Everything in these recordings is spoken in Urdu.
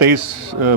23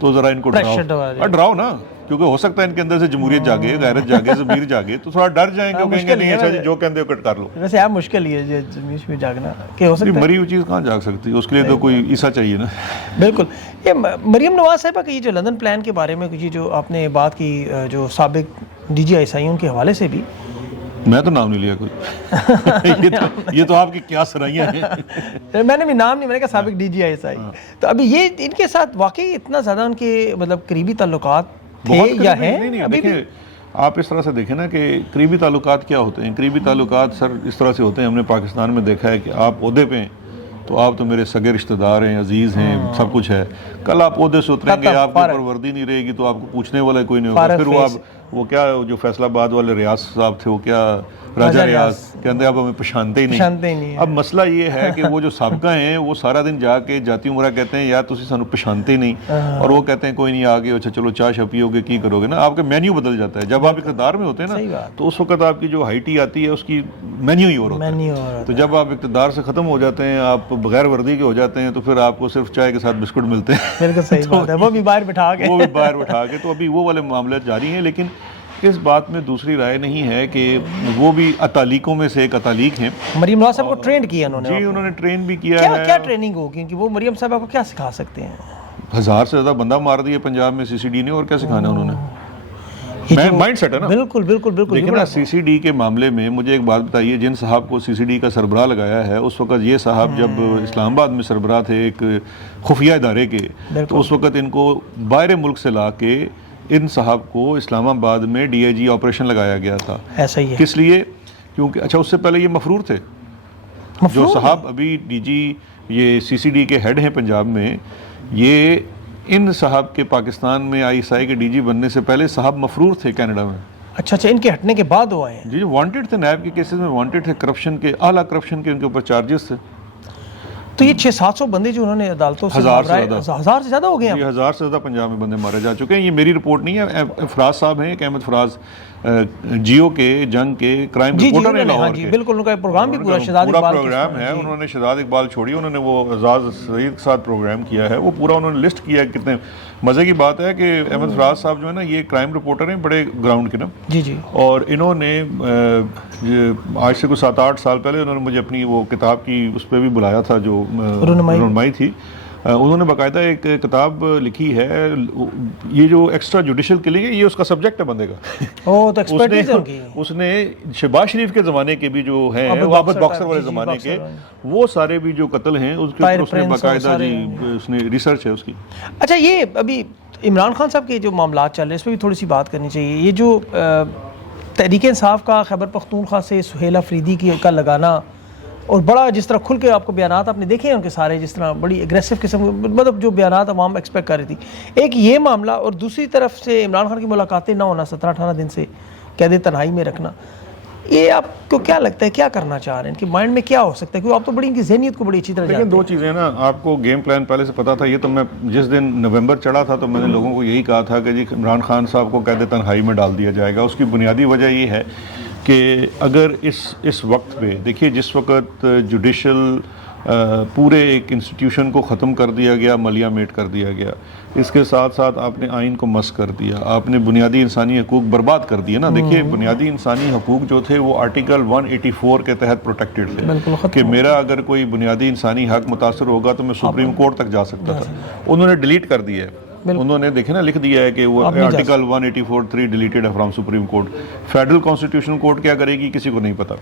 تو ذرا ان کو ڈراؤ نا, کیونکہ ہو سکتا ہے ان کے اندر سے جمہوریت جاگے, غیرت جاگے, ضمیر جاگے, تو تھوڑا ڈر جائیں گے, کہیں گے نہیں اچھا جی جو کہتے ہو کٹ کر لو. ویسے آپ مشکل ہی ہے ضمیر جاگنا کہ ہو سکتا ہے, مری ہوئی چیز کہاں جاگ سکتی ہے, اس کے لیے تو کوئی عیسیٰ چاہیے نا. بالکل. یہ مریم نواز صاحبہ کہ یہ جو لندن پلان کے بارے میں یہ جو آپ نے بات کی, جو سابق ڈی جی آئی ان کے حوالے سے بھی, میں تو نام نہیں لیا کوئی, یہ تو آپ کی کیا سرائیاں ہیں. میں نے بھی نام نہیں, میں نے کہا سابق ڈی جی آئی. تو ابھی یہ ان کے ساتھ واقعی اتنا زیادہ ان کے مطلب قریبی تعلقات تھے یا ہیں؟ دیکھیں آپ اس طرح سے دیکھیں نا کہ قریبی تعلقات کیا ہوتے ہیں. قریبی تعلقات سر اس طرح سے ہوتے ہیں, ہم نے پاکستان میں دیکھا ہے کہ آپ عہدے پہ ہیں تو آپ تو میرے سگے رشتہ دار ہیں, عزیز ہیں, سب کچھ ہے. کل آپ عہدے سے اتریں گے, آپ کے اوپر وردی نہیں رہے گی تو آپ کو پوچھنے والا کوئی نہیں ہوگا. پھر وہ کیا جو فیصل آباد والے ریاض صاحب تھے, وہ کیا راجہ ریاض کہتے ہیں اب ہمیں پہچانتے ہی نہیں. اب مسئلہ یہ ہے کہ وہ جو سابقہ ہیں وہ سارا دن جا کے جاتی عمرہ کہتے ہیں یار تسی سانو پہچانتے ہی نہیں, اور وہ کہتے ہیں کوئی نہیں آگے, اچھا چلو چاہ شپی ہوگے کی کرو گے نا. آپ کا مینیو بدل جاتا ہے جب آپ اقتدار میں ہوتے ہیں نا, تو اس وقت آپ کی جو ہائٹی آتی ہے اس کی مینیو ہی اور ہوتا ہے. تو جب آپ اقتدار سے ختم ہو جاتے ہیں, آپ بغیر وردی کے ہو جاتے ہیں, تو پھر آپ کو صرف چائے کے ساتھ بسکٹ ملتے ہیں. بالکل صحیح بات ہے, وہ بھی باہر بٹھا کے. تو ابھی وہ والے معاملات جاری ہیں, لیکن اس بات میں دوسری رائے نہیں ہے کہ وہ بھی اتالیقوں میں سے ایک اتالیق ہیں. مریم نواز صاحب کو ٹرین کیا انہوں نے. جی انہوں نے ٹرین بھی کیا ہے. کیا ٹریننگ ہوگی, کیونکہ وہ مریم صاحبہ کو کیا سکھا سکتے ہیں؟ 1000 سے زیادہ بندہ مار دیا پنجاب میں سی سی ڈی نے, اور کیا سکھانا انہوں نے. مائنڈ سیٹ ہے نا. بالکل بالکل بالکل. لیکن نا سی سی ڈی کے معاملے میں مجھے ایک بات بتائیے, جن صاحب کو سی سی ڈی کا سربراہ لگایا ہے, اس وقت یہ صاحب جب اسلام آباد میں سربراہ تھے ایک خفیہ ادارے کے, تو اس وقت ان کو باہر ملک سے لا کے ان صاحب کو اسلام آباد میں ڈی آئی جی آپریشن لگایا گیا تھا. ایسا ہی ہے. کس لیے؟ کیونکہ اچھا اس سے پہلے یہ مفرور تھے, جو صاحب ابھی ڈی جی یہ سی سی ڈی کے ہیڈ ہیں پنجاب میں, یہ ان صاحب کے پاکستان میں آئی ایس آئی کے ڈی جی بننے سے پہلے صاحب مفرور تھے کینیڈا میں. اچھا ان کے ہٹنے کے بعد وہ آئے ہیں. جی وانٹڈ تھے, نیب کے کیسز میں وانٹڈ تھے, کرپشن کے اعلیٰ کرپشن کے ان کے اوپر چارجز تھے. تو یہ 600-700 بندے جو انہوں نے عدالتوں سے 1000 سے زیادہ ہو گئے ہیں. 1000 سے زیادہ پنجاب میں بندے مارے جا چکے ہیں. یہ میری رپورٹ نہیں ہے, فراز صاحب ہیں, احمد فراز, جیو کے جنگ کے کرائم رپورٹر ہیں لاہور کے. بالکل ان کا پروگرام بھی پورا شہزاد اقبال پروگرام ہے. انہوں نے شہزاد اقبال چھوڑی, انہوں نے وہ اعزاز سعید کے ساتھ پروگرام کیا ہے, وہ پورا انہوں نے لسٹ کیا ہے. کتنے مزے کی بات ہے کہ احمد فراز صاحب جو ہے نا یہ کرائم رپورٹر ہیں بڑے گراؤنڈ کے نا. جی اور انہوں نے آج سے کوئی 7-8 سال پہلے انہوں نے مجھے اپنی وہ کتاب کی اس پہ بھی بلایا تھا جو رونمائی تھی. انہوں نے باقاعدہ ایک کتاب لکھی ہے, یہ جو ایکسٹرا جوڈیشل کلنگ ہے یہ اس کا سبجیکٹ ہے بندے کا. اس نے شہباز شریف کے زمانے کے بھی جو ہیں, عابد باکسر والے زمانے کے, وہ سارے بھی جو قتل ہیں اس کے اوپر اس نے باقاعدہ اس نے ریسرچ ہے اس کی. اچھا یہ ابھی عمران خان صاحب کے جو معاملات چل رہے ہیں اس پہ بھی تھوڑی سی بات کرنی چاہیے. یہ جو تحریک انصاف کا خیبر پختونخوا سے سہیل افریدی کا لگانا, اور بڑا جس طرح کھل کے آپ کو بیانات آپ نے دیکھے ہیں ان کے سارے, جس طرح بڑی اگریسو قسم مطلب جو بیانات عوام ایکسپیکٹ کر رہی تھی, ایک یہ معاملہ, اور دوسری طرف سے عمران خان کی ملاقاتیں نہ ہونا, 17-18 دن سے قید تنہائی میں رکھنا, یہ آپ کو کیا لگتا ہے کیا کرنا چاہ رہے ہیں, ان کے مائنڈ میں کیا ہو سکتا ہے؟ کیونکہ آپ تو بڑی ان کی ذہنیت کو بڑی اچھی طرح جانتے ہیں. لیکن 2 چیزیں نا, آپ کو گیم پلان پہلے سے پتا تھا. یہ تو میں جس دن نومبر چڑھا تھا تو میں نے لوگوں کو یہی کہا تھا کہ جی عمران خان صاحب کو قید تنہائی میں ڈال دیا جائے گا. اس کی بنیادی وجہ یہ ہے کہ اگر اس وقت پہ دیکھیے, جس وقت جوڈیشل پورے ایک انسٹیٹیوشن کو ختم کر دیا گیا, ملیا میٹ کر دیا گیا, اس کے ساتھ ساتھ آپ نے آئین کو مس کر دیا, آپ نے بنیادی انسانی حقوق برباد کر دیے نا. دیکھیے بنیادی انسانی حقوق جو تھے وہ آرٹیکل 184 کے تحت پروٹیکٹڈ تھے کہ میرا اگر کوئی بنیادی انسانی حق متاثر ہوگا تو میں سپریم کورٹ تک جا سکتا تھا. انہوں نے ڈیلیٹ کر دیا ہے. انہوں نے دیکھے نا لکھ دیا ہے کہ وہ آرٹیکل 184(3) ڈیلیٹڈ ہے from supreme court. Federal constitution court کیا کرے گی کسی کو نہیں پتا.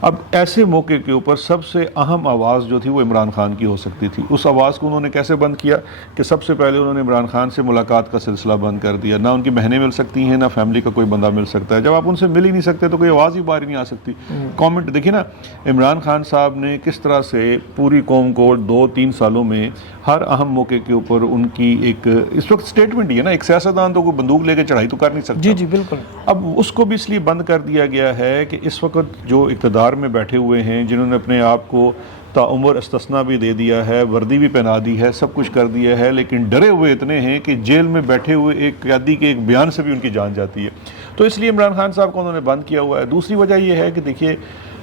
اب ایسے موقع کے اوپر سب سے اہم آواز جو تھی وہ عمران خان کی ہو سکتی تھی. اس آواز کو انہوں نے کیسے بند کیا کہ سب سے پہلے انہوں نے عمران خان سے ملاقات کا سلسلہ بند کر دیا. نہ ان کی بہنیں مل سکتی ہیں, نہ فیملی کا کوئی بندہ مل سکتا ہے. جب آپ ان سے مل ہی نہیں سکتے تو کوئی آواز ہی باہر نہیں آ سکتی. کامنٹ دیکھیے نا, عمران خان صاحب نے کس طرح سے پوری قوم کو 2-3 سالوں میں ہر اہم موقع کے اوپر ان کی ایک اس وقت اسٹیٹمنٹ ہی ہے نا. ایک سیاستدان تو کوئی بندوق لے کے چڑھائی تو کر نہیں سکتا. جی بالکل. اب اس کو بھی اس لیے بند کر دیا گیا ہے کہ اس وقت جو اقتدار میں بیٹھے ہوئے ہیں, جنہوں نے اپنے آپ کو تعمر استثنا بھی دے دیا ہے, وردی بھی پہنا دی ہے, سب کچھ کر دیا ہے, لیکن ڈرے ہوئے اتنے ہیں کہ جیل میں بیٹھے ہوئے ایک قیدی کے ایک بیان سے بھی ان کی جان جاتی ہے. تو اس لیے عمران خان صاحب کو انہوں نے بند کیا ہوا ہے. دوسری وجہ یہ ہے کہ دیکھیے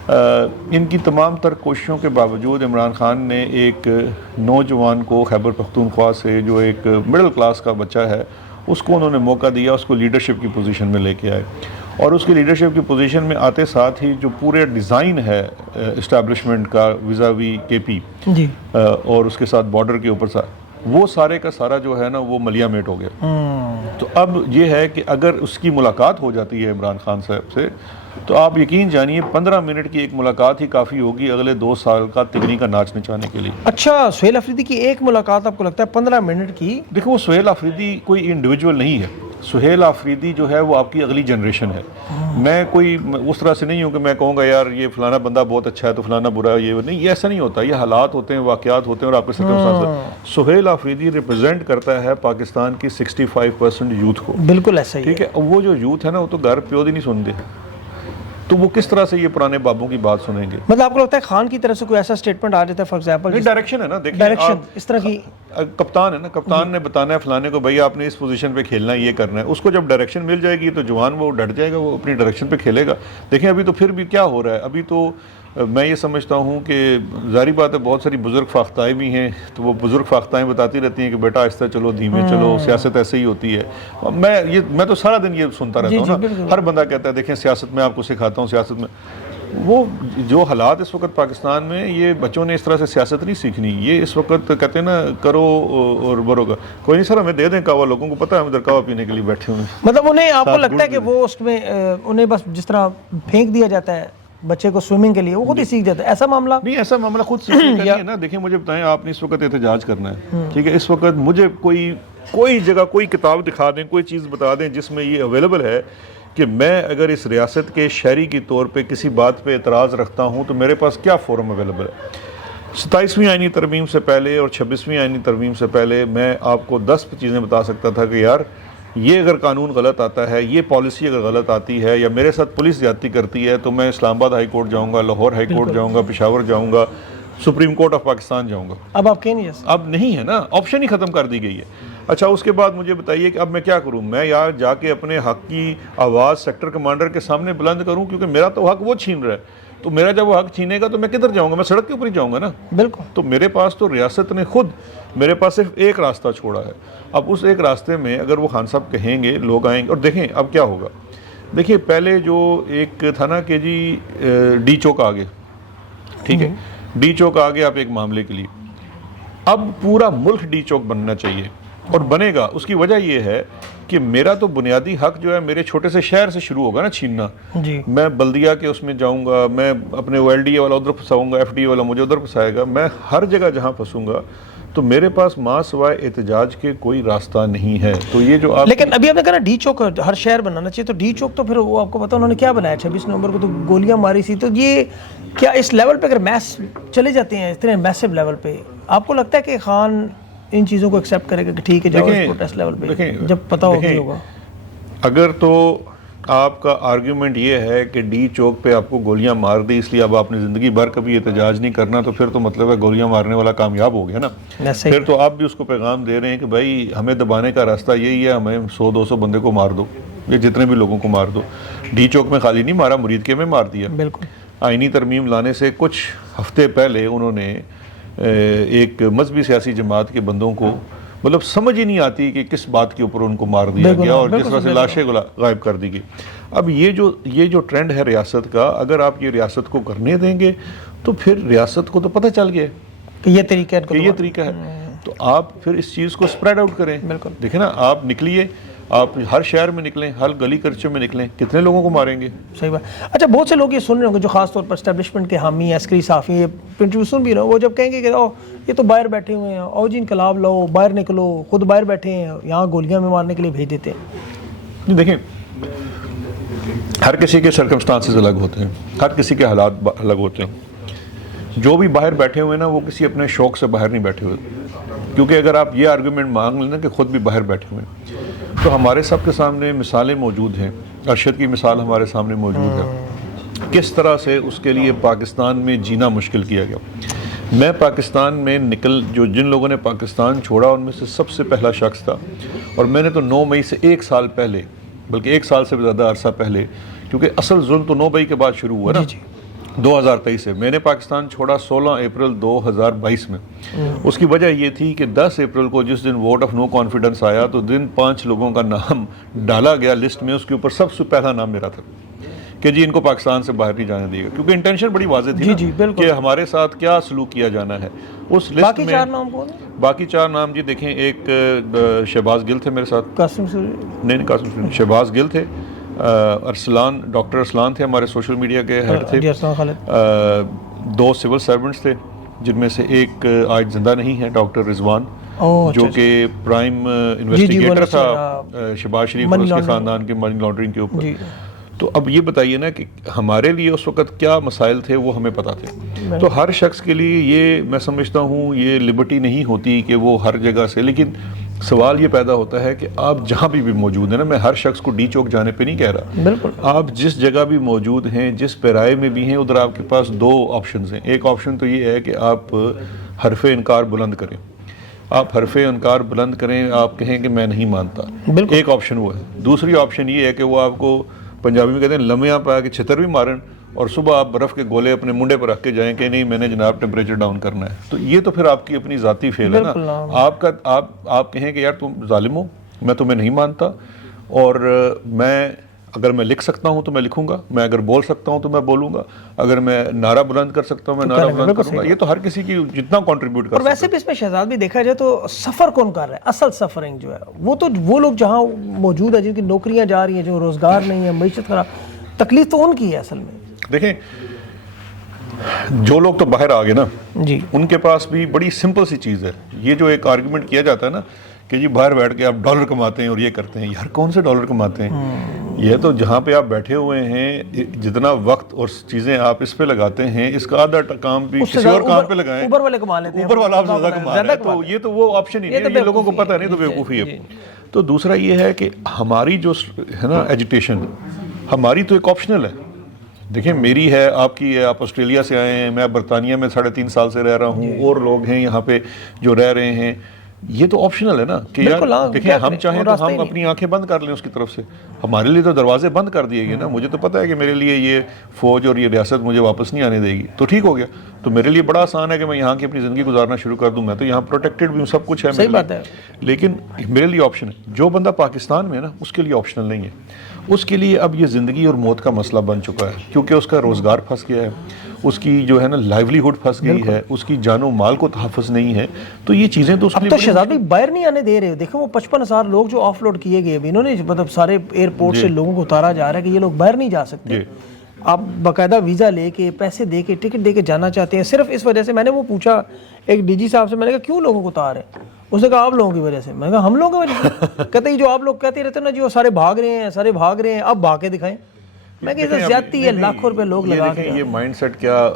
ان کی تمام تر کوششوں کے باوجود عمران خان نے ایک نوجوان کو خیبر پختونخوا سے، جو ایک مڈل کلاس کا بچہ ہے، اس کو انہوں نے موقع دیا، اس کو لیڈرشپ کی پوزیشن میں لے کے آئے، اور اس کی لیڈرشپ کی پوزیشن میں آتے ساتھ ہی جو پورے ڈیزائن ہے اسٹیبلشمنٹ کا ویزاوی کے پی جی اور اس کے ساتھ بارڈر کے اوپر وہ سارے کا سارا جو ہے نا وہ ملیا میٹ ہو گیا۔ تو اب یہ ہے کہ اگر اس کی ملاقات ہو جاتی ہے عمران خان صاحب سے، تو آپ یقین جانیے 15 منٹ کی ایک ملاقات ہی کافی ہوگی اگلے 2 سال کا تگنی کا ناچ نچانے کے لیے۔ اچھا، سہیل آفریدی کی ایک ملاقات آپ کو لگتا ہے 15 منٹ کی؟ دیکھو، وہ سہیل آفریدی کوئی انڈیویجول نہیں ہے، سہیل آفریدی جو ہے وہ آپ کی اگلی جنریشن ہے۔ میں کوئی اس طرح سے نہیں ہوں کہ میں کہوں گا یار یہ فلانا بندہ بہت اچھا ہے تو فلانا برا ہے، یہ نہیں، یہ ایسا نہیں ہوتا، یہ حالات ہوتے ہیں، واقعات ہوتے ہیں اور آپ کے سرکمسٹانس۔ سہیل آفریدی ریپرزینٹ کرتا ہے پاکستان کی 65% یوتھ کو۔ بالکل ایسا ہی ٹھیک ہے، وہ جو یوتھ ہے نا وہ تو گھر پیو دی نہیں سنتے، تو وہ کس طرح سے یہ پرانے بابوں کی بات سنیں گے؟ مطلب آپ کو لگتا ہے خان کی طرف سے کوئی ایسا سٹیٹمنٹ آ جاتا ہے، فار ایگزامپل ڈائریکشن ہے نا، دیکھیں ڈائریکشن اس طرح کی، کپتان ہے نا، کپتان نے بتانا ہے فلانے کو بھائی آپ نے اس پوزیشن پہ کھیلنا ہے، یہ کرنا ہے، اس کو جب ڈائریکشن مل جائے گی تو جوان وہ ڈٹ جائے گا، وہ اپنی ڈائریکشن پہ کھیلے گا۔ دیکھیں ابھی تو پھر بھی کیا ہو رہا ہے، ابھی تو میں یہ سمجھتا ہوں کہ ظاہری بات ہے بہت ساری بزرگ فاختائیں بھی ہیں، تو وہ بزرگ فاختائیں بتاتی رہتی ہیں کہ بیٹا آہستہ چلو، دھیمے چلو، سیاست ایسے ہی ہوتی ہے۔ میں تو سارا دن یہ سنتا رہتا ہوں نا، ہر بندہ کہتا ہے دیکھیں سیاست میں آپ کو سکھاتا ہوں، سیاست میں وہ جو حالات اس وقت پاکستان میں، یہ بچوں نے اس طرح سے سیاست نہیں سیکھنی، یہ اس وقت کہتے ہیں نا کرو اور برو کا کوئی نہیں، سر ہمیں دے دیں کہوا، لوگوں کو پتہ ہے ہم ادھر کہوا پینے کے لیے بیٹھے ہوئے ہیں۔ مطلب انہیں آپ کو لگتا ہے کہ وہ اس میں انہیں بس جس طرح پھینک دیا جاتا ہے بچے کو سوئمنگ کے لیے، وہ خود ہی سیکھ جاتا ہے، ایسا معاملہ نہیں، ایسا معاملہ خود سیکھنے کا نہیں ہے نا۔ دیکھیں مجھے بتائیں، آپ نے اس وقت احتجاج کرنا ہے، ٹھیک ہے، اس وقت مجھے کوئی جگہ کوئی کتاب دکھا دیں، کوئی چیز بتا دیں جس میں یہ اویلیبل ہے کہ میں اگر اس ریاست کے شہری کی طور پہ کسی بات پہ اعتراض رکھتا ہوں تو میرے پاس کیا فورم اویلیبل ہے۔ 27ویں آئینی ترمیم سے پہلے اور 26ویں آئینی ترمیم سے پہلے میں آپ کو 10 چیزیں بتا سکتا تھا کہ یار یہ اگر قانون غلط آتا ہے، یہ پالیسی اگر غلط آتی ہے، یا میرے ساتھ پولیس زیادتی کرتی ہے، تو میں اسلام آباد ہائی کورٹ جاؤں گا، لاہور ہائی کورٹ جاؤں گا، پشاور جاؤں گا، سپریم کورٹ آف پاکستان جاؤں گا۔ اب آپ کہیں نہیں جیسے اب نہیں ہے نا، آپشن ہی ختم کر دی گئی ہے۔ اچھا، اس کے بعد مجھے بتائیے کہ اب میں کیا کروں؟ میں یار جا کے اپنے حق کی آواز سیکٹر کمانڈر کے سامنے بلند کروں، کیونکہ میرا تو حق وہ چھین رہا ہے، تو میرا جب وہ حق چھینے گا تو میں کدھر جاؤں گا؟ میں سڑک کے اوپر ہی جاؤں گا نا۔ بالکل، تو میرے پاس تو ریاست نے خود میرے پاس صرف ایک راستہ چھوڑا ہے۔ اب اس ایک راستے میں اگر وہ خان صاحب کہیں گے، لوگ آئیں گے، اور دیکھیں اب کیا ہوگا۔ دیکھیے پہلے جو ایک تھا نا کہ جی ڈی چوک آگے، ٹھیک ہے، ڈی چوک آگے آپ ایک معاملے کے لیے، اب پورا ملک ڈی چوک بننا چاہیے، اور بنے گا۔ اس کی وجہ یہ ہے کہ میرا تو بنیادی حق جو ہے میرے چھوٹے سے شہر سے شروع ہوگا نا چھیننا۔ جی میں بلدیہ کے اس میں جاؤں گا، میں اپنے او ایل ڈی اے والا ادھر پھنساؤں گا، ایف ڈی اے والا مجھے ادھر پھنسائے گا، میں ہر جگہ جہاں پھنسوں گا تو میرے پاس ماں سوائے احتجاج کے کوئی راستہ نہیں ہے۔ تو یہ جو آپ لیکن ابھی آپ نے کہا نا ڈی چوک ہر شہر بنانا چاہیے، تو ڈی چوک تو پھر وہ آپ کو پتا انہوں نے کیا بنایا، 26 نومبر کو تو گولیاں ماری سی، تو یہ کیا اس لیول پہ اگر میس چلے جاتے ہیں، اتنے میسو لیول پہ، آپ کو لگتا ہے کہ خان ان چیزوں کو ایکسیپٹ کرے گا کہ ٹھیک ہے جاؤ اس پروٹیسٹ لیول پہ، جب پتہ ہوگا؟ اگر تو آپ کا آرگیومنٹ یہ ہے کہ ڈی چوک پہ آپ کو گولیاں مار دی اس لیے اب آپ نے زندگی بھر کبھی احتجاج نہیں کرنا، تو پھر تو مطلب ہے گولیاں مارنے والا کامیاب ہو گیا نا۔ پھر تو آپ بھی اس کو پیغام دے رہے ہیں کہ بھائی ہمیں دبانے کا راستہ یہی ہے، ہمیں 100-200 بندے کو مار دو، یہ جتنے بھی لوگوں کو مار دو۔ ڈی چوک میں خالی نہیں مارا، مرید کے میں مار دیا۔ بالکل، آئینی ترمیم لانے سے کچھ ہفتے پہلے انہوں نے ایک مذہبی سیاسی جماعت کے بندوں کو مطلب سمجھ ہی نہیں آتی کہ کس بات کے اوپر ان کو مار دیا گیا اور جس طرح سے لاشیں غائب کر دی گئی۔ اب یہ جو ٹرینڈ ہے ریاست کا، اگر آپ یہ ریاست کو کرنے دیں گے تو پھر ریاست کو تو پتہ چل گیا کہ یہ طریقہ ہے، تو آپ پھر اس چیز کو سپریڈ آؤٹ کریں۔ بالکل، دیکھیں نا، آپ نکلیے، آپ ہر شہر میں نکلیں، ہر گلی کرچے میں نکلیں، کتنے لوگوں کو ماریں گے؟ صحیح بات۔ اچھا، بہت سے لوگ یہ سن رہے ہوں گے جو خاص طور پر اسٹیبلشمنٹ کے حامی، عسکری صحافی، یہ انٹرویو سن بھی رہے ہوں، وہ جب کہیں گے کہ یہ تو باہر بیٹھے ہوئے ہیں، او جی انقلاب لاؤ، باہر نکلو، خود باہر بیٹھے ہیں، یہاں گولیاں میں مارنے کے لیے بھیج دیتے ہیں۔ دیکھیں، ہر کسی کے سرکمسٹانسز الگ ہوتے ہیں، ہر کسی کے حالات الگ ہوتے ہیں۔ جو بھی باہر بیٹھے ہوئے نا وہ کسی اپنے شوق سے باہر نہیں بیٹھے ہوئے، کیونکہ اگر آپ یہ آرگومنٹ مانگ لیں نا کہ خود بھی باہر بیٹھے ہوئے ہیں، تو ہمارے سب کے سامنے مثالیں موجود ہیں۔ ارشد کی مثال ہمارے سامنے موجود ہے، کس طرح سے اس کے لیے پاکستان میں جینا مشکل کیا گیا۔ میں پاکستان میں جن لوگوں نے پاکستان چھوڑا ان میں سے سب سے پہلا شخص تھا، اور میں نے تو 9 مئی سے 1 سال پہلے، بلکہ 1 سال سے بھی زیادہ عرصہ پہلے، کیونکہ اصل ظلم تو 9 مئی کے بعد شروع ہوا نا، 2023 سے. میں نے پاکستان چھوڑا 16 اپریل 2022 میں. اس کی وجہ یہ تھی کہ 10 اپریل کو جس دن ووٹ آف نو کانفیڈنس آیا تو دن 5 لوگوں کا نام ڈالا گیا لسٹ میں. اس کے اوپر سب سے پہلا نام میرا تھا کہ جی ان کو پاکستان سے باہر نہیں جانے دے گا, کیونکہ انٹینشن بڑی واضح تھی کہ ہمارے ساتھ کیا سلوک کیا جانا ہے. اس لسٹ میں باقی 4 نام جی دیکھیں, ایک شہباز گل تھے میرے ساتھ, قاسم شہباز گل تھے, ارسلان, ڈاکٹر ارسلان تھے ہمارے سوشل میڈیا کے ہیڈ تھے, 2 سول سرونٹس تھے جن میں سے ایک آج زندہ نہیں ہے, ڈاکٹر رضوان جو کہ پرائم انویسٹیگیٹر تھا شہباز شریف اور اس کے خاندان کے منی لانڈرنگ کے اوپر. تو اب یہ بتائیے نا کہ ہمارے لیے اس وقت کیا مسائل تھے وہ ہمیں پتہ تھے. تو ہر شخص کے لیے یہ میں سمجھتا ہوں یہ لبرٹی نہیں ہوتی کہ وہ ہر جگہ سے, لیکن سوال یہ پیدا ہوتا ہے کہ آپ جہاں بھی موجود ہیں نا, میں ہر شخص کو ڈی چوک جانے پہ نہیں کہہ رہا, بالکل آپ جس جگہ بھی موجود ہیں, جس پیرائے میں بھی ہیں, ادھر آپ کے پاس 2 آپشنز ہیں. ایک آپشن تو یہ ہے کہ آپ حرف انکار بلند کریں, آپ حرف انکار بلند کریں, آپ کہیں کہ میں نہیں مانتا, ایک آپشن وہ ہے. دوسری آپشن یہ ہے کہ وہ آپ کو پنجابی میں کہتے ہیں لمحیاں پا کے چھتر بھی مارن, اور صبح آپ برف کے گولے اپنے منڈے پر رکھ کے جائیں کہ نہیں میں نے جناب ٹیمپریچر ڈاؤن کرنا ہے. تو یہ تو پھر آپ کی اپنی ذاتی فیل ہے نا. آپ کہیں کہ یار تم ظالم ہو, میں تمہیں نہیں مانتا, اور میں اگر میں لکھ سکتا ہوں تو میں لکھوں گا, میں اگر بول سکتا ہوں تو میں بولوں گا, اگر میں نارہ بلند کر سکتا ہوں میں نعرہ بلند کروں گا. یہ تو ہر کسی کی جتنا کنٹریبیوٹ کر سکتا ہے. اور ویسے بھی اس میں شہزاد بھی دیکھا جائے تو سفر کون کر رہا ہے, اصل سفرنگ جو ہے وہ تو وہ لوگ جہاں موجود ہیں جن کی نوکریاں جا رہی ہیں, جو روزگار نہیں ہے, معیشت خراب, تکلیف تو ان کی ہے اصل میں. دیکھیں جو لوگ تو باہر آ گئے نا جی, ان کے پاس بھی بڑی سمپل سی چیز ہے. یہ جو ایک آرگومنٹ کیا جاتا ہے نا کہ جی باہر بیٹھ کے آپ ڈالر کماتے ہیں اور یہ کرتے ہیں, یار کون سے ڈالر کماتے ہیں؟ یہ تو جہاں پہ آپ بیٹھے ہوئے ہیں, جتنا وقت اور چیزیں آپ اس پہ لگاتے ہیں, اس کا آدھا کام بھی کسی اور کام پہ لگائیں. اوبر والے کما لیتے ہیں, اوبر والا آپ سے زیادہ کما رہا ہے, تو یہ تو وہ آپشن ہی نہیں ہے, یہ لوگوں کو پتہ نہیں, تو بیوقوفی ہے. تو دوسرا یہ ہے کہ ہماری جو ہے نا ایجوٹیشن, ہماری تو ایک آپشنل ہے. دیکھیں میری ہے, آپ کی ہے, آپ آسٹریلیا سے آئے ہیں, میں برطانیہ میں 3.5 سال سے رہ رہا ہوں, اور لوگ ہیں یہاں پہ جو رہ رہے ہیں. یہ تو آپشنل ہے نا کہ یار دیکھیں ہم چاہیں تو ہم اپنی آنکھیں بند کر لیں اس کی طرف سے. ہمارے لیے تو دروازے بند کر دیے گئے نا. مجھے تو پتہ ہے کہ میرے لیے یہ فوج اور یہ ریاست مجھے واپس نہیں آنے دے گی, تو ٹھیک ہو گیا. تو میرے لیے بڑا آسان ہے کہ میں یہاں کی اپنی زندگی گزارنا شروع کر دوں. میں تو یہاں پروٹیکٹڈ بھی ہوں, سب کچھ ہے میرے لیے, لیکن میرے لیے آپشن ہے. جو بندہ پاکستان میں ہے نا اس کے لیے آپشنل نہیں ہے. اس کے لیے اب یہ زندگی اور موت کا مسئلہ بن چکا ہے, کیونکہ اس کا روزگار پھنس گیا ہے, اس کی جو ہے نا لائیولیہڈ پھنس گئی ہے, اس کی جان و مال کو تحفظ نہیں ہے. تو یہ چیزیں تو اس اب تو شہزاد بھائی باہر نہیں آنے دے رہے. دیکھیں وہ 55,000 لوگ جو آف لوڈ کیے گئے, انہوں نے مطلب سارے ایئرپورٹ سے لوگوں کو اتارا جا رہا ہے کہ یہ لوگ باہر نہیں جا سکتے. آپ باقاعدہ ویزا لے کے, پیسے دے کے, ٹکٹ دے کے جانا چاہتے ہیں صرف اس وجہ سے. میں نے وہ پوچھا ایک ڈی جی صاحب سے, میں نے کہا کیوں لوگوں کو اتار رہے ہیں؟ اس نے کہا آپ لوگوں کی وجہ سے. میں نے کہا ہم لوگوں کی وجہ سے؟ کہتے ہیں جو آپ لوگ کہتے رہتے ہیں نا جی وہ سارے بھاگ رہے ہیں, اب بھاگ کے دکھائیں. میں کہ زیادتی ہے, لاکھوں روپے لوگ لگا کے. یہ مائنڈ سیٹ کیا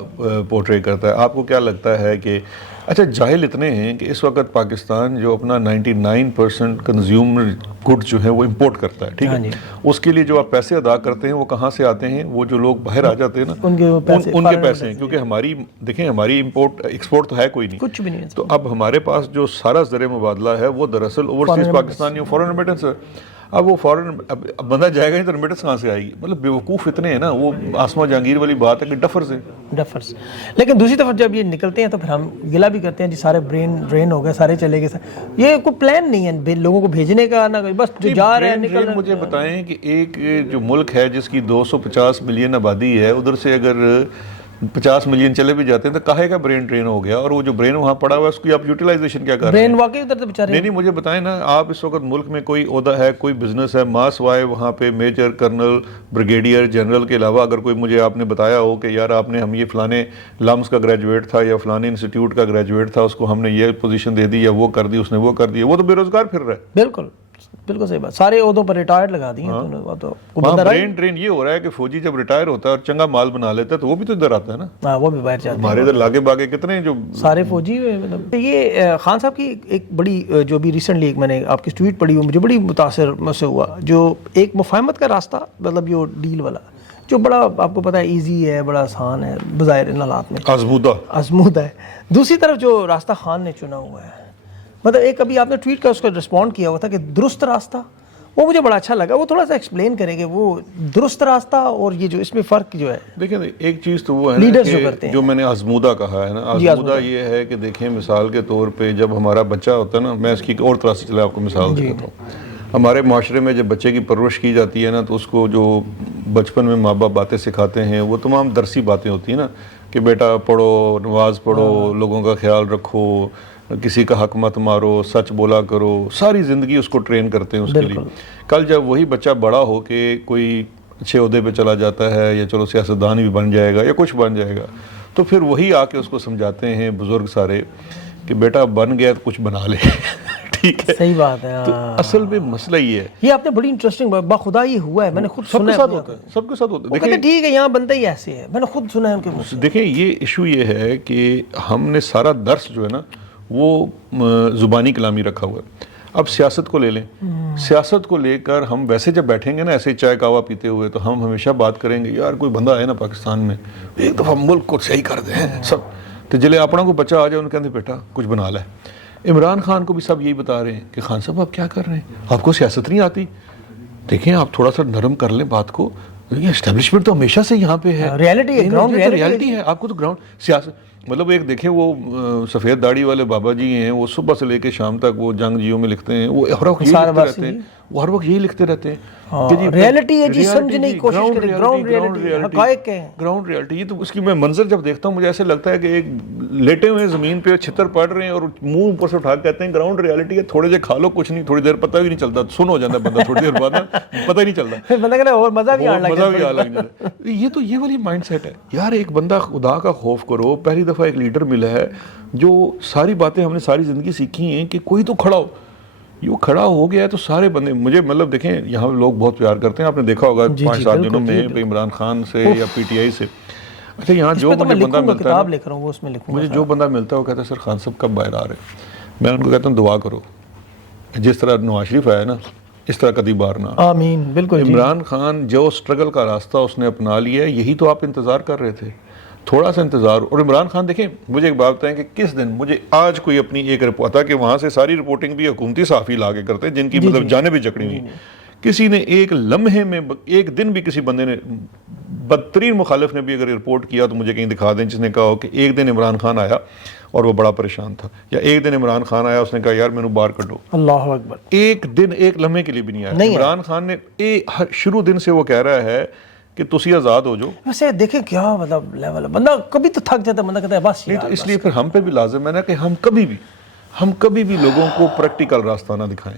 پورٹری کرتا ہے؟ آپ کو کیا لگتا ہے کہ اچھا جاہل اتنے ہیں کہ اس وقت پاکستان جو اپنا 99% کنزیومر گڈ جو ہے وہ امپورٹ کرتا ہے, ٹھیک ہے, اس کے لیے جو آپ پیسے ادا کرتے ہیں وہ کہاں سے آتے ہیں؟ وہ جو لوگ باہر آ جاتے ہیں نا ان کے پیسے ہیں, کیونکہ ہماری دیکھیں ہماری امپورٹ ایکسپورٹ تو ہے کوئی نہیں, کچھ بھی نہیں ہے. تو اب ہمارے پاس جو سارا زر مبادلہ ہے وہ دراصل اوورسیز پاکستانی فورن ریمیٹنس ہے. اب وہ فورن بندہ جائے گا نہیں تو ریمیٹنس کہاں سے آئے گی؟ مطلب بیوقوف اتنے ہیں نا, وہ آسما جہانگیر والی بات ہے کہ ڈفرز ہیں. لیکن دوسری طرف جب یہ نکلتے ہیں تو پھر ہم گلا بھی کرتے ہیں جی سارے برین ہو گئے, سارے چلے گئے. یہ کوئی پلان نہیں ہے لوگوں کو بھیجنے کا, نہ بس جو جا رہے ہیں نکل رہے ہیں. مجھے بتائیں کہ ایک جو ملک ہے جس کی 250 ملین آبادی ہے, ادھر سے اگر 50 ملین چلے بھی جاتے ہیں تو کاہے کا برین ڈرین ہو گیا, اور وہ جو برین وہاں پڑا ہوا ہے اس کی آپ یوٹیلائزیشن کیا کر رہے ہیں؟ برین واقعی ادھر تو بیچارے نہیں مجھے بتائیں نا, آپ اس وقت ملک میں کوئی عہدہ ہے, کوئی بزنس ہے, ماس وائے وہاں پہ میجر, کرنل, بریگیڈیئر, جنرل کے علاوہ اگر کوئی مجھے آپ نے بتایا ہو کہ یار آپ نے ہم یہ فلانے لمس کا گریجویٹ تھا یا فلانے انسٹیٹیوٹ کا گریجویٹ تھا, اس کو ہم نے یہ پوزیشن دے دی یا وہ کر دی, اس نے وہ کر دی, وہ تو بے روزگار پھر رہا ہے. بالکل صحیح بات, سارے عہدوں پر ریٹائرڈ لگا دی ہیں. تو برین ڈرین یہ ہو رہا ہے کہ فوجی جب ریٹائر ہوتا ہے اور چنگا مال بنا لیتا ہے تو وہ بھی تو ادھر آتا ہے نا, وہ بھی باہر جاتے ہیں. ہمارے ادھر لاگے باگے کتنے جو سارے فوجی. یہ خان صاحب کی ایک بڑی جو بھی ریسنٹلی میں نے آپ کی ٹویٹ پڑھی, مجھے بڑی متاثر سے ہوا, جو ایک مفاہمت کا راستہ, مطلب جو ڈیل والا جو بڑا آپ کو پتا ہے ایزی ہے, بڑا آسان ہے بظاہر ان حالات میں, آزمودہ ہے. دوسری طرف جو راستہ خان نے چنا ہوا ہے, مطلب ایک ابھی آپ نے ٹویٹ کا اس کو رسپونڈ کیا ہوا تھا کہ درست راستہ, وہ مجھے بڑا اچھا لگا. وہ تھوڑا سا ایکسپلین کریں کہ وہ درست راستہ اور یہ جو اس میں فرق جو ہے. دیکھیں ایک چیز تو وہ ہے کہ جو میں نے آزمودہ کہا ہے نا, آزمودہ یہ ہے کہ دیکھیں مثال کے طور پہ جب ہمارا بچہ ہوتا ہے نا, میں اس کی اور طرح سے چلے آپ کو مثال دیتا ہوں. ہمارے معاشرے میں جب بچے کی پرورش کی جاتی ہے نا, تو اس کو جو بچپن میں ماں باپ باتیں سکھاتے ہیں وہ تمام درسی باتیں ہوتی ہیں نا, کہ بیٹا پڑھو, نماز پڑھو, لوگوں کا خیال رکھو, کسی کا حق مت مارو, سچ بولا کرو. ساری زندگی اس کو ٹرین کرتے ہیں اس کے لیے. کل جب وہی بچہ بڑا ہو کے کوئی اچھے عہدے پہ چلا جاتا ہے, یا چلو سیاستدان بھی بن جائے گا یا کچھ بن جائے گا, تو پھر وہی آ کے اس کو سمجھاتے ہیں بزرگ سارے کہ بیٹا بن گیا تو کچھ بنا لے. ٹھیک ہے, صحیح بات ہے. تو اصل میں مسئلہ یہ ہے, یہ آپ نے بڑی انٹرسٹنگ باخدا یہ ہوا ہے, میں نے خود سب سنا کے ہے. ساتھ ہوتا ہے, سب کے ساتھ ہوتا ہے. دیکھیں ٹھیک ہے یہاں بندہ ہی ایسے ہے, میں نے خود سنا ہے ان کے منہ سے. دیکھیں یہ ایشو یہ ہے کہ ہم نے سارا درس جو ہے نا وہ زبانی کلامی رکھا ہوا ہے. اب سیاست کو لے لیں, سیاست کو لے کر ہم ویسے جب بیٹھیں گے نا ایسے چائے کعوہ پیتے ہوئے, تو ہم ہمیشہ بات کریں گے یار کوئی بندہ آئے نا پاکستان میں ایک دفعہ ملک کو صحیح کر دیں سب, تو جلے اپنا کو بچہ آ جائے ان کہتے بیٹا کچھ بنا لے. عمران خان کو بھی سب یہی بتا رہے ہیں کہ خان صاحب آپ کیا کر رہے ہیں, آپ کو سیاست نہیں آتی, دیکھیں آپ تھوڑا سا نرم کر لیں بات کو, یہ اسٹیبلشمنٹ تو ہمیشہ سے یہاں پہ ہے, ریالٹی ہے, گراؤنڈ ریالٹی ہے. آپ کو تو گراؤنڈ سیاست مطلب ایک دیکھیں وہ سفید داڑھی والے بابا جی ہیں, وہ صبح سے لے کے شام تک وہ جنگ جیوں میں لکھتے ہیں, وہ ہر وقت یہی لکھتے رہتے ہیں, وہ ہر وقت یہی لکھتے رہتے ہیں ریالٹی ہے جی, سمجھنے کی کوشش کریں. گراؤنڈ ریالٹی, حقائق ہیں, گراؤنڈ ریالٹی. یہ تو اس کی میں منظر جب دیکھتا ہوں مجھے ایسے لگتا ہے کہ ایک لیٹے ہوئے زمین پہ چھتر پڑ رہے ہیں اور منہ اوپر سے اٹھا کے کہتے ہیں گراؤنڈ ریالٹی ہے, تھوڑے سے کھا لو کچھ نہیں, تھوڑی دیر پتہ بھی نہیں چلتا, سن ہو جاتا ہے بندہ تھوڑی دیر بعد پتہ ہی نہیں چلتا, بندہ کہتا ہے اور مزہ بھی آنے لگ جاتا ہے. یہ تو یہ والی مائنڈ سیٹ ہے یار. ایک بندہ خدا کا خوف کرو, پہلی دفعہ ایک لیڈر ملا ہے جو ساری باتیں ہم نے ساری زندگی سیکھی ہیں کہ کوئی تو کھڑا ہو. یہ کھڑا ہو گیا ہے تو سارے بندے, مجھے مطلب دیکھیں یہاں لوگ بہت پیار کرتے ہیں, آپ نے دیکھا ہوگا 5-7 دنوں میں عمران خان سے یا پی ٹی آئی سے. اچھا یہاں جو مجھے بندہ ملتا ہے, مجھے جو بندہ ملتا ہے وہ کہتا ہے سر خان صاحب کب باہر آ رہے ہیں. میں ان کو کہتا ہوں دعا کرو, جس طرح نواز شریف آیا نا اس طرح کبھی بار نہ. آمین. بالکل. عمران خان جو اسٹرگل کا راستہ اس نے اپنا لیا ہے, یہی تو آپ انتظار کر رہے تھے, تھوڑا سا انتظار. اور عمران خان دیکھیں مجھے ایک بات بتائیں کہ کس دن مجھے آج کوئی اپنی ایک رپورٹ تھا کہ وہاں سے ساری رپورٹنگ بھی حکومتی صحافی لا کے کرتے ہیں جن کی مطلب جانیں بھی جکڑی ہوئی. کسی نے ایک لمحے میں ایک دن بھی کسی بندے نے, بدترین مخالف نے بھی اگر رپورٹ کیا تو مجھے کہیں دکھا دیں جس نے کہا ہو کہ ایک دن عمران خان آیا اور وہ بڑا پریشان تھا, یا ایک دن عمران خان آیا اس نے کہا یار مینوں باہر کڈو. اللہ اکبر. ایک دن ایک لمحے کے لیے بھی نہیں آیا. عمران خان نے شروع دن سے وہ کہہ رہا ہے کہ تسی آزاد ہو جو. ویسے دیکھیں کیا مطلب لیول ہے, بندہ کبھی تو تھک جاتا ہے, بندہ کہتا ہے بس نہیں. تو اس لیے پھر ہم پہ بھی لازم ہے نا کہ ہم کبھی بھی لوگوں کو پریکٹیکل راستہ نہ دکھائیں,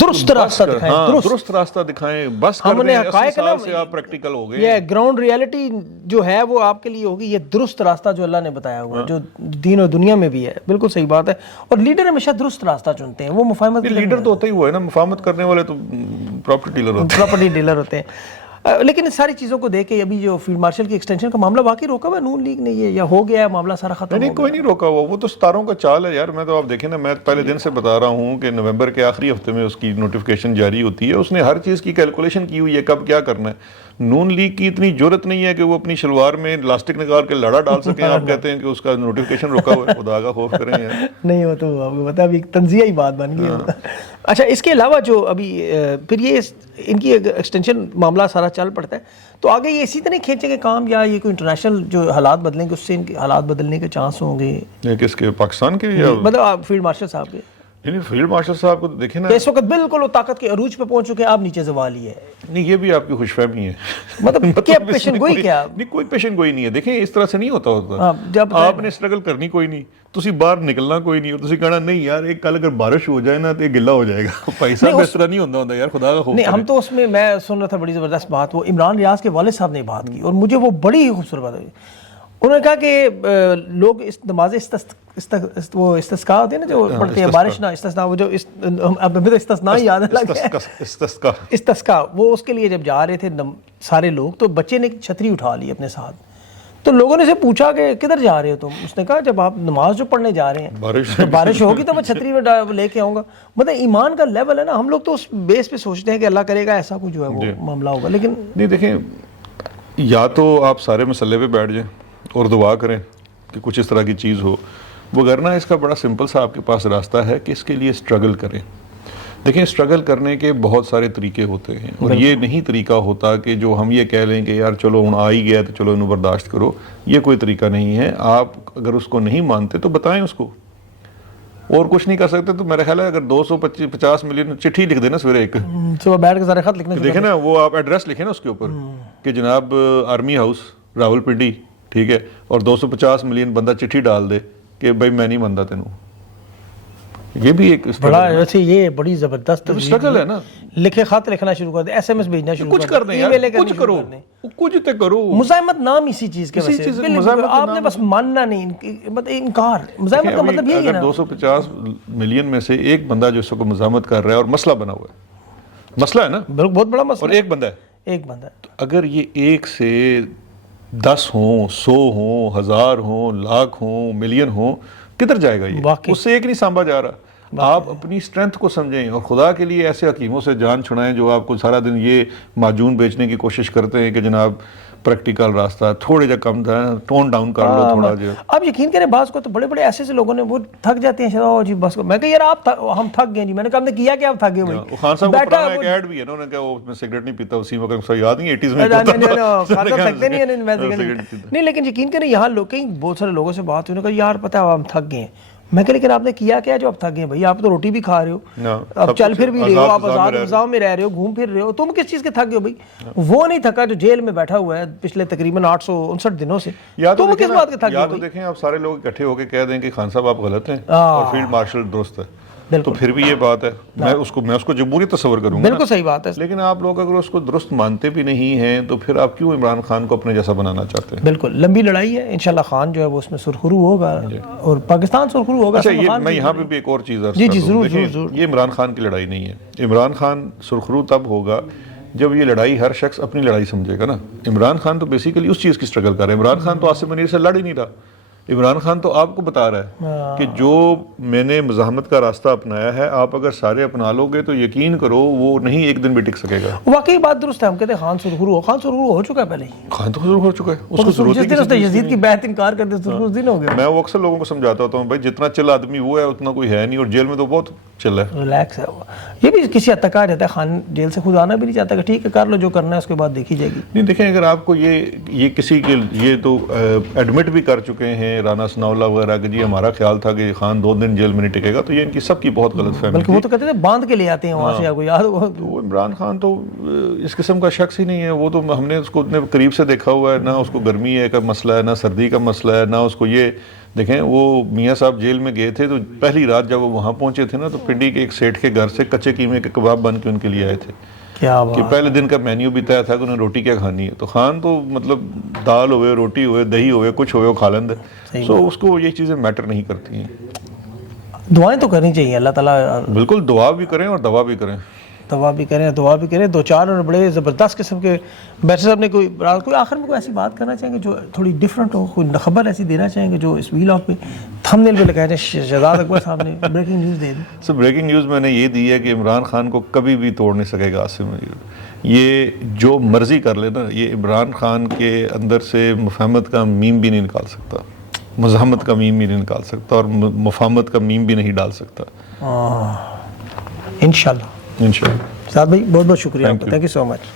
درست راستہ دکھائیں, درست راستہ دکھائیں. بس کر دیں 80 سال سے آپ پریکٹیکل ہو گئے. یہ گراؤنڈ ریالٹی جو ہے وہ آپ کے لیے ہوگی, یہ درست راستہ جو اللہ نے بتایا ہوا ہے, جو دین اور دنیا میں بھی ہے. بالکل صحیح بات ہے. اور لیڈر ہمیشہ درست راستہ چنتے ہیں, وہ مفاہمت. لیڈر تو ہوتا ہی ہوا ہے نا, مفاہمت کرنے والے تو پراپرٹی ڈیلر ہوتے ہیں. لیکن ان ساری چیزوں کو دیکھ کے ابھی جو فیلڈ مارشل کی ایکسٹینشن کا معاملہ واقعی روکا ہوا ہے نون لیگ نے, یہ یا ہو گیا ہے معاملہ سارا ختم؟ نہیں کوئی نہیں روکا ہوا, وہ تو ستاروں کا چال ہے یار. میں تو آپ دیکھیں نا, میں پہلے دن سے بتا رہا ہوں کہ نومبر کے آخری ہفتے میں اس کی نوٹیفیکیشن جاری ہوتی ہے. اس نے ہر چیز کی کیلکولیشن کی ہوئی ہے کب کیا کرنا ہے. نون لیگ کی اتنی جرت نہیں ہے کہ وہ اپنی شلوار میں لاسٹک نکال کے لڑا ڈال سکیں. آپ کہتے ہیں کہ اس کا نوٹیفیکیشن روکا ہوا ہے, خدا کا خوف کریں یار. نہیں ہو تو آپ کو پتا ابھی تنزیہ ہی بات بن گئی. اچھا اس کے علاوہ جو ابھی پھر یہ ان کی ایکسٹینشن معاملہ سارا چل پڑتا ہے, تو آگے یہ اسی طرح کھینچیں گے کام, یا یہ کوئی انٹرنیشنل جو حالات بدلیں گے اس سے ان کے حالات بدلنے کے چانس ہوں گے؟ کس کے, پاکستان کے یا مطلب فیلڈ مارشل صاحب کے؟ نہیں فیلڈ مارشل صاحب کو دیکھیں نا, اس وقت بالکل وہ طاقت کے عروج پہ پہنچ چکے ہیں, آپ نیچے زوال ہی ہے. نہیں یہ بھی آپ کی خوش فہمی ہے. مطلب کیا پیشن گوئی کیا؟ نہیں کوئی پیشن گوئی نہیں ہے. دیکھیں اس طرح سے نہیں ہوتا. جب آپ نے اسٹرگل کرنی کوئی نہیں, تسی باہر نکلنا کوئی نہیں, اور تسی کہنا نہیں یار ایک کل اگر بارش ہو جائے نا تو یہ گلا ہو جائے گا. پیسہ اس طرح نہیں ہوتا یار, خدا کا خوف. نہیں ہم تو اس میں سن رہا تھا بڑی زبردست بات, وہ عمران ریاض کے والد صاحب نے بات کی اور مجھے وہ بڑی ہی خوبصورت بات ہوئی. انہوں نے کہا کہ لوگ اس نماز وہ استسقاء ہوتی ہے نا جو پڑھتے ہیں, بارش نہ استثناء, وہ جو استثناء ہی یاد ہے, استسقاء, وہ اس کے لیے جب جا رہے تھے سارے لوگ, تو بچے نے چھتری اٹھا لی اپنے ساتھ. تو لوگوں نے سے پوچھا کہ کدھر جا رہے ہو تم؟ اس نے کہا جب آپ نماز جو پڑھنے جا رہے ہیں بارش ہوگی تو میں چھتری میں لے کے آؤں گا. مطلب ایمان کا لیول ہے نا, ہم لوگ تو اس بیس پہ سوچتے ہیں کہ اللہ کرے گا ایسا کچھ جو ہے وہ معاملہ ہوگا. لیکن نہیں دیکھیں, یا تو آپ سارے مسئلے پہ بیٹھ جائیں اور دعا کریں کہ کچھ اس طرح کی چیز ہو, وگرنہ اس کا بڑا سمپل سا آپ کے پاس راستہ ہے کہ اس کے لیے اسٹرگل کریں. دیکھیں اسٹرگل کرنے کے بہت سارے طریقے ہوتے ہیں اور یہ نہیں طریقہ ہوتا کہ جو ہم یہ کہہ لیں کہ یار چلو ہوں آ ہی گیا تو چلو انہوں برداشت کرو. یہ کوئی طریقہ نہیں ہے. آپ اگر اس کو نہیں مانتے تو بتائیں اس کو, اور کچھ نہیں کر سکتے تو میرا خیال ہے اگر 250 ملین چٹھی لکھ دینا سویرے ایک صبح بیٹھ کے سارے خط لکھنے دیکھیں نا, وہ آپ ایڈریس لکھیں نا اس کے اوپر کہ جناب آرمی ہاؤس راول پنڈی, ٹھیک ہے, اور 250 ملین بندہ چٹھی ڈال دے کہ بھائی میں نہیں منتا تینوں. یہ بھی ایک بڑا ویسے یہ بڑی زبردست اسٹرگل ہے نا. لکھے خط لکھنا شروع کر دیں, ایس ایم ایس بھیجنا شروع کچھ کر دیں یار, کچھ کرو, کچھ تے کرو. مزاحمت نام اسی چیز کے وجہ سے آپ نے بس ماننا نہیں, مطلب انکار. مزاحمت کا مطلب یہی ہے نا, 250 ملین میں سے ایک بندہ جو اس کو مزاحمت کر رہا ہے اور مسئلہ بنا ہوا ہے, مسئلہ ہے نا, بہت بڑا مسئلہ, اور ایک بندہ ہے, ایک بندہ ہے. تو اگر یہ 1 سے 10 ہوں, 100 ہوں, 1000 ہوں, لاکھ ہوں, ملین ہوں, کدھر جائے گا یہ؟ اس سے ایک نہیں سانبھا جا رہا. آپ اپنی اسٹرینتھ کو سمجھیں اور خدا کے لیے ایسے حکیموں سے جان چھڑائیں جو آپ کو سارا دن یہ معجون بیچنے کی کوشش کرتے ہیں کہ جناب پریکٹیکل راستہ تھوڑے جا کم تھا, ٹون ڈاؤن کر لو تھوڑا جو. آپ یقین کریں بعض کو تو بڑے بڑے ایسے لوگوں نے وہ تھک جاتے ہیں, او جی بس میں کہا یار آپ ہم تھک گئے. جی میں نے کہا ہم نے کیا کہ آپ تھک گئے. وہ خان صاحب کا پرانا ایک ایڈ بھی ہے نا, انہوں نے کہا وہ میں سگریٹ نہیں پیتا, اسی وقت مجھے یاد نہیں 80s میں تھکتے نہیں. لیکن یقین کریں یہاں لوگ کہیں بہت سارے لوگوں سے بات ہوئی, انہوں نے کہا یار پتہ ہے ہم تھک گئے ہیں. میں کہ لیکن آپ نے کیا کیا جو آپ تھک گئے بھائی؟ آپ تو روٹی بھی کھا رہے ہو, آپ چل پھر بھی رہے ہو, آپ آزاد فضاؤں میں رہ رہے ہو, گھوم پھر رہے ہو, تم کس چیز کے تھک گئے ہو بھائی؟ وہ نہیں تھکا جو جیل میں بیٹھا ہوا ہے پچھلے تقریباً 859 دنوں سے. تم کس بات کے تھک گئے؟ یا تو دیکھیں آپ سارے لوگ اکٹھے ہو کے کہہ دیں کہ خان صاحب آپ غلط ہیں اور فیلڈ مارشل درست ہے, تو پھر بھی یہ بات ہے, میں اس کو جمہوری تصور کروں گا. بالکل صحیح بات ہے. لیکن آپ لوگ اگر اس کو درست مانتے بھی نہیں ہیں تو پھر آپ کیوں عمران خان کو اپنے جیسا بنانا چاہتے ہیں؟ بالکل لمبی لڑائی ہے, انشاءاللہ خان جو ہے وہ اس میں سرخرو ہوگا اور پاکستان سرخرو ہوگا. اچھا میں یہاں پہ بھی ایک اور چیز عرض کر دوں, یہ عمران خان کی لڑائی نہیں ہے. عمران خان سرخرو تب ہوگا جب یہ لڑائی ہر شخص اپنی لڑائی سمجھے گا نا. عمران خان تو بیسیکلی اس چیز کی اسٹرگل کر رہا ہے. عمران خان تو آصف منیر سے لڑ ہی نہیں رہا. عمران خان تو آپ کو بتا رہا ہے کہ جو میں نے مزاحمت کا راستہ اپنایا ہے, آپ اگر سارے اپنا لو گے تو یقین کرو وہ نہیں ایک دن بھی ٹک سکے گا. واقعی بات درست ہے. ہم کہتے ہیں خان سرخرو ہو, خان سرخرو ہو چکا ہے پہلے ہی. خان تو ضرور ہو چکا ہے, اس کو ضرورت جس دن اس نے یزید کی بیعت انکار کر دیا سرخرو اس دن ہو گیا. میں وہ اکثر لوگوں کو سمجھاتا ہوتا ہوں بھائی جتنا چل آدمی وہ ہے اتنا کوئی ہے نہیں, اور جیل میں تو بہت چل ہے, ریلیکس ہے. یہ بھی کسی حد تک کہا جاتا ہے خان جیل سے خود آنا بھی نہیں چاہتا کہ ٹھیک ہے کر لو جو کرنا ہے اس کے بعد دیکھی جائے گی. نہیں دیکھیں اگر آپ کو یہ کسی کے یہ تو ایڈمٹ بھی کر چکے ہیں رانا ثناء اللہ وغیرہ کہ جی ہمارا خیال تھا کہ خان 2 دن جیل میں نہیں ٹکے گا, تو یہ ان کی سب کی بہت غلط فہمی. بلکہ وہ تو کہتے تھے باندھ کے لے آتے ہیں وہاں سے, آپ کو یاد ہو. وہ عمران خان تو اس قسم کا شخص ہی نہیں ہے. وہ تو ہم نے اس کو اتنے قریب سے دیکھا ہوا ہے, نہ اس کو گرمی کا مسئلہ ہے, نہ سردی کا مسئلہ ہے, نہ اس کو یہ. دیکھیں وہ میاں صاحب جیل میں گئے تھے تو پہلی رات جب وہ وہاں پہنچے تھے نا تو پنڈی کے ایک سیٹھ کے گھر سے کچے قیمے کے کباب بن کے ان کے لیے آئے تھے. کیا بات, کہ پہلے دن کا مینیو بھی طے تھا کہ انہیں روٹی کیا کھانی ہے. تو خان تو مطلب دال ہوئے, روٹی ہوئے, دہی ہوئے, کچھ ہوئے, وہ کھا لیند ہے. سو اس کو یہ چیزیں میٹر نہیں کرتی ہیں. دعائیں تو کرنی چاہیے اللہ تعالیٰ. بالکل دعا بھی کریں اور دوا بھی کریں. دعا بھی کریں, دعا بھی کریں. 2-4 اور بڑے زبردست قسم کے بیٹر صاحب نے کوئی آخر میں کوئی ایسی بات کرنا چاہیں گے جو تھوڑی ڈفرینٹ ہو, کوئی خبر ایسی دینا چاہیں گے جو اس ویل آف پہ تھم نیل پہ لگایا جائے. شہزاد اکبر صاحب نے بریکنگ نیوز دے دی. سر بریکنگ نیوز میں نے یہ دی ہے کہ عمران خان کو کبھی بھی توڑ نہیں سکے گا عاصم منیر. یہ جو مرضی کر لے نا, یہ عمران خان کے اندر سے مفاہمت کا میم بھی نہیں نکال سکتا, مزاحمت کا میم بھی نہیں نکال سکتا, اور مفاہمت کا میم بھی نہیں ڈال سکتا. انشاءاللہ. انشاءاللہ. سعد بھائی بہت بہت شکریہ آپ کا, تھینک یو سو مچ.